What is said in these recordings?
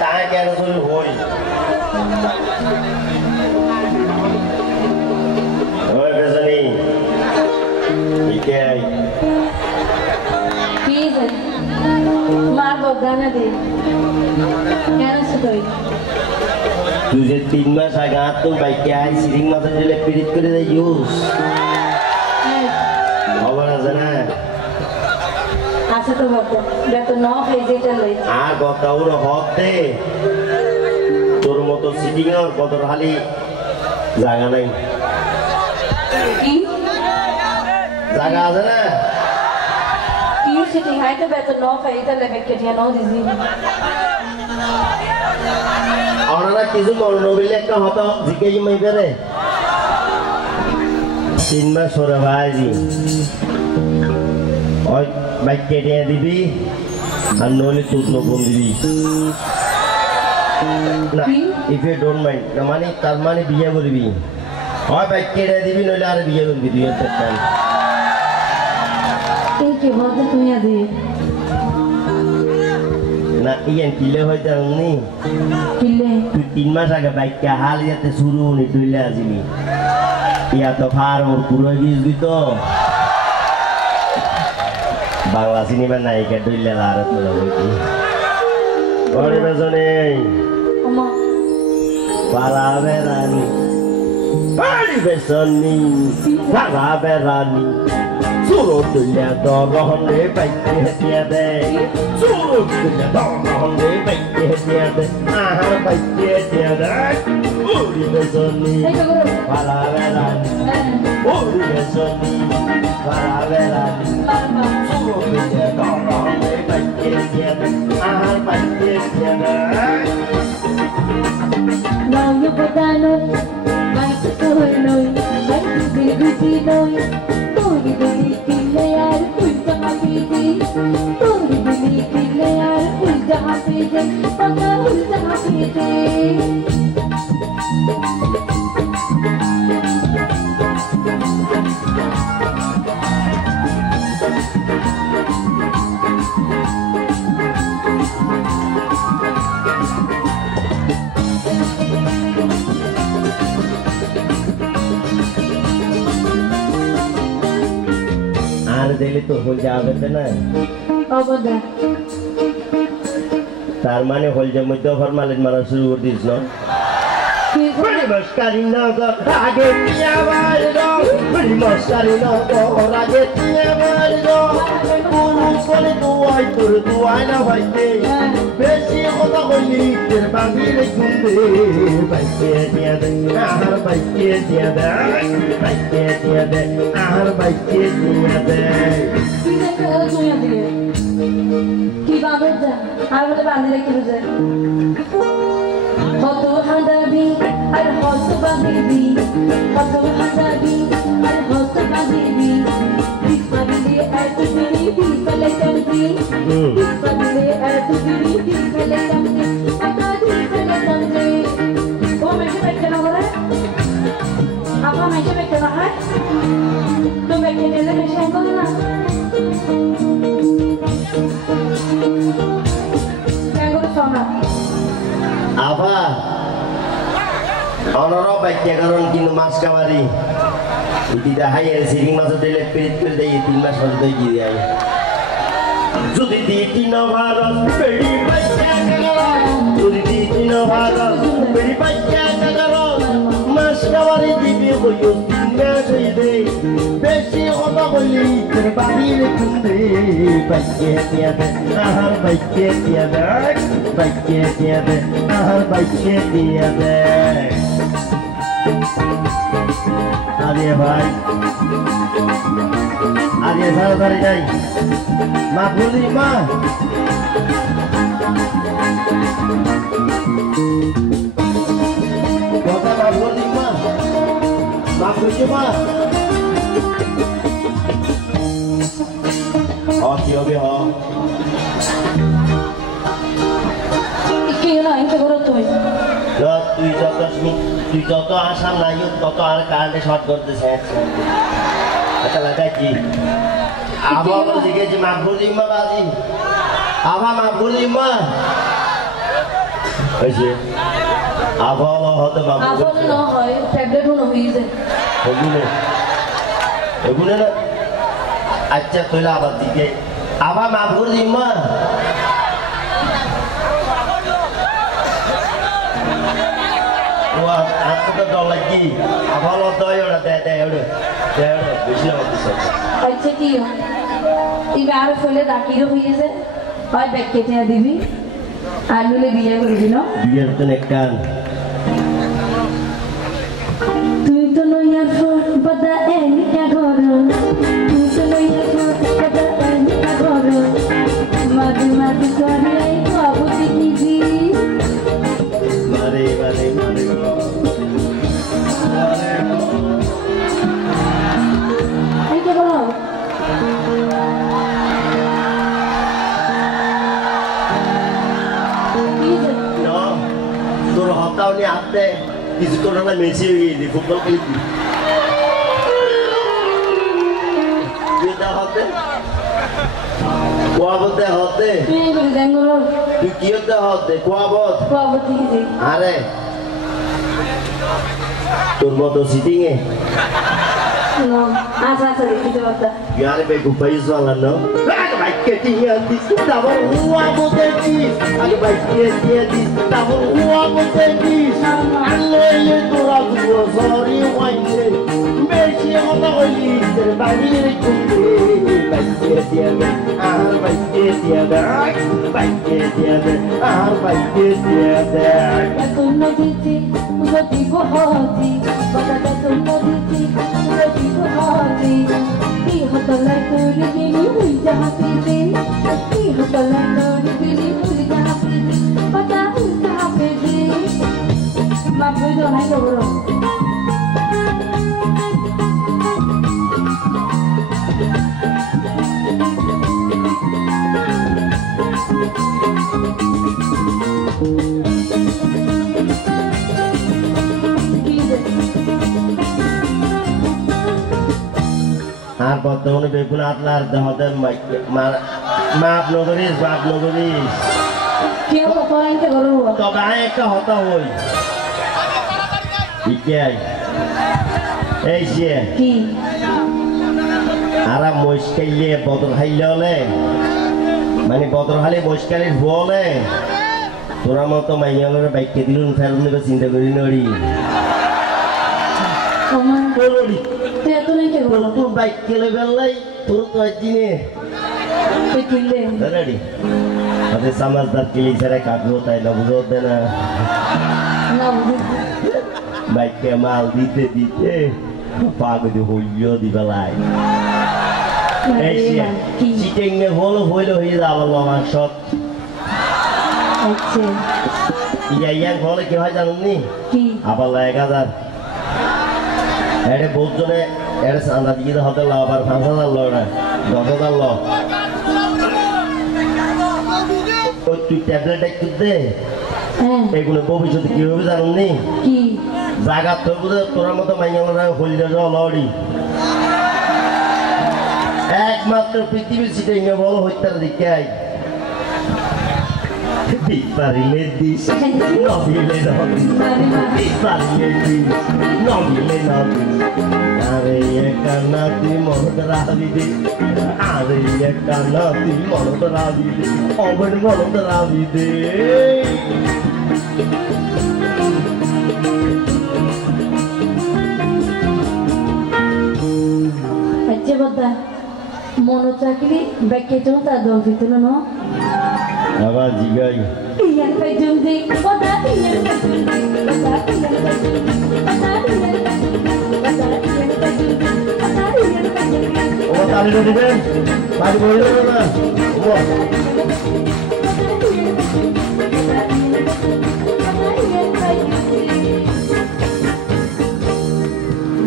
চায় কেন শুরু হই ওই বেজনি ইকে প্লিজ মার বগানা দে কেন শুধুই তুই যে 3 মাস আগে তুই বাইকে আই সিরিং মাথা দিলে পিরিত করে দেয় ইউজ খবর আছে না আচ্ছা তো বাবু বেতন ন হয়ে যেটা লই আর কথা ওর হক দে তোর মতো সিটিং আর কত খালি জায়গা নাই কি জায়গা আছে না কি সিটিং হাইতে বেতন ন হয়ে যেটা লেবে কেটিয়া ন দিজি ওনারা কিছু মনোবিলে একটা হতো জিকেই মাই বেরে 3 মাস ওরে ভাইজি ওই বাইক কেটে দিবি আর নইলে তুই ফোন দিবি না ইফ ইউ ডোন্ট মাইন্ড না মানে তার মানে বিয়ে করবি হয় বাইক কেটে দিবি নইলে আর বিয়ে করবি তুই একটা টাইম এই কি বলতে তুমি আদি না ইয়ান কিলে হইতে নি কিলে তুই 3 মাস আগে বাইকটা হাল যাতে শুরু নি তুইলে আসিনি ইয়া তো ফার্ম পুরো গিয়েছি তো বাংলা সিনেমা নায়িকা ডইলে আর তো লাগি ওরে বেজনে ওমা পারাবে রানী পারি বেসনি পারাবে রানী সুরো ডইলে তো রহনে বাইকে হেতিয়া দে সুরো ডইলে তো রহনে বাইকে হেতিয়া দে আহার বাইকে হেতিয়া দে ওরে বেসনি পারাবে রানী ওরে বেসনি পারাবে রানী সুরো ডইলে তো রহনে বাইকে হেতিয়া দে আহার বাইকে হেতিয়া দে Now you put down on my soul, no, my baby, no, Tori baby, kille yaar, ulta happy, Tori baby, kille yaar, ulta happy, paka ulta happy. দিলে তো হল যাবে না অবদা তার মানে হল যে মধ্যে ফরমালিন মারা শুরু করে দিস না বড়ি মস্কারি না গো আগে পিয়া মারি গো বড়ি মস্কারি না গো আগে পিয়া মারি গো পুরুষ বলে তুই তোর তুই না ভাইতে বেশি কথা বলি তোর বাঙিলে গুন্দে বাইকে দিয়া দে আর বাইকে দিয়া দে বাইকে দিয়া দে আর বাইকে দিয়া দে কি বাবা যা আর বলে বাঁধি রেখে বুঝে কত হাঁদাবি আর হত বাঁধিবি কত হাঁদাবি আর হত বাঁধিবি বিপালে এত বিনি বিপালে কামতি বিপালে এত বিনি বিপালে কামতি একা বিপালে কামতি ও মেশে বেকে না করে আপা মেশে বেকে না হয় তো বেকে নিলে মেশে করে না আভা অনর বাইকে কারণ কিন্তু মাছ কামারি দিদা হাইয়ের সিরিং মাছ দিলে পেট করে দেয় 3 মাস পর দিয়ে যায় যদি দিতি না ভারত পেড়ি বাইকে কারণ যদি দিতি না ভারত পেড়ি বাইকে কারণ মাছ কামারি দিবি হইও 3 মাস হই দে বেশি কথা বলি তোর বাড়ির কুন্দে বাইকে দিয়া দে আহার বাইকে দিয়া দে বাইকে দিয়া দে আহার বাইকে দিয়া দে আরে ভাই আরে তাড়াতাড়ি যাই মা বলি মা কথা মা বলি মা মা বুঝছো মা কি হবে হ কি না এটা করো তুই তুই যত আসাম নাই তত আর কারেন্টে শর্ট করতেছে এটা লাগাই কি আবা জিজ্ঞেস মাহবুব ইম্মা বাজি আবা মাহবুব ইম্মা হয়েছে আবহাওয়া হতে বাবু আপন ন হয় ট্যাবলেট হলো হইছে ওগুলো ওগুলো না আচ্ছা তোলা আবার দিকে আবার মাফ করে দিন মা আপনাদের দল লাগি আবার দয় ওরা দেয় বেশি আচ্ছা কি এবার আরো ফেলে দাকিরও হইছে হয় ব্যাগ কেটে দিবি আর মিলে বিয়ে করে দিল বিয়ের তো একটা তুই তো নইয়ার ফোন বাদা এনি ঘর তুই তো নইয়ার ফোন বাদা এনি ঘর মাঝে মাঝে করে বাবু দিদি মারে মারে মারে এই কে বলো তোর হতাও নিয়ে হাতে কিছু তোর না মেসি হয়ে গিয়েছি ফুটবল খেলছি হতে কুয়াবতে হতে তুই কি হতে হতে কুয়াবত আরে তোর মতো সিটিং এ আচ্ছা আচ্ছা দেখতে পারতা यारे बे गुपाइस वाला ना भाई के दिया दिस तावर हुआ बोते दिस अरे भाई के दिया दिस तावर हुआ बोते दिस अल्ले ले तोरा दुआ सॉरी वाइने मेशी होता होली तेरे बानी रे कुंडे भाई के दिया दे भाई के दिया दे भाई के दिया दे भाई के दिया दे तुम नदीती मुझे बहुत बता तुम नदीती मुझे बहुत ती हतला तोड़ दिली हुई जहाँ पे ती हतला तोड़ दिली हुई जहाँ पे पता है कहाँ पे ती माँ कोई तो नहीं करो আর বর্তমানে বেগুন আতলার দেহদের মাপ নগরিস কেউ তো করেন্টে করো তবে আয় একটা হতা হই ইকে এই সে কি আরা মস্কাইলে বদর খাইলে হলে মানে বদর খালি মস্কালির হলে তোরা মতো মাইয়ালের বাইককে দিলুন ফেরত নেবে চিন্তা করি নড়ি তুই এত নাই কে বলো তোর বাইক কেলে বেললাই তোর তো দিনে তুই কিনলে রেডি আরে সমাজদার কেলি ছাড়া কাকু তাই না বুঝতে না না বাইককে মাল দিতে দিতে পাগল হইও দিবেলাই চিটিং নে হলো হয়ে যাবার বাবা সব আচ্ছা ইয়ার হলে কি হয় জানুনি কি আবার 1000 এড়ে বহুজনে এড়ে চাঁদা দিয়ে হতে লাভ আর 5000 লো না 10000 লো ওই তুই ট্যাবলেট একটু দে এগুলো ভবিষ্যতে কি হবে জানুনি কি জায়গা তোর বুঝে তোর মতো মাইয়ারা হইলে লড়ি একমাত্র পৃথিবীর সিটে ইয়ে বলো হইতার দিকে আই পারিলে দিস নবিলে নবি পারিলে দিস নবিলে নবি আরে একটা নাতি মনত রাবি দে আরে একটা নাতি মনত রাবি দে অবন মনত রাবি দে আচ্ছা বদ্দা মনো চাকরি ব্যাকে তো তা দল ভিতরে ন আবার জিগাই ইয়ান পেজুম দি বদ্দা ইয়ান পেজুম দি বদ্দা ইয়ান পেজুম দি বদ্দা ইয়ান পেজুম দি বদ্দা ইয়ান পেজুম দি বদ্দা ইয়ান পেজুম দি ও তালি দিবে বাড়ি বইলে না ও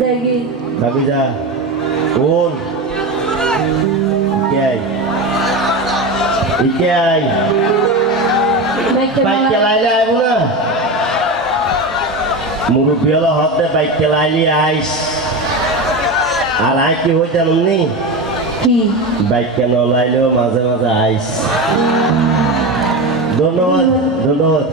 দেখি ভাবি যা ওর কে আই বাইক চালাইলে আইব না মুরব্বী হলো হতে বাইক চালাইলি আইস আর আই কি হই জানি কি বাইক কেন লাইলেও মাঝে মাঝে আইস ধন্যবাদ ধন্যবাদ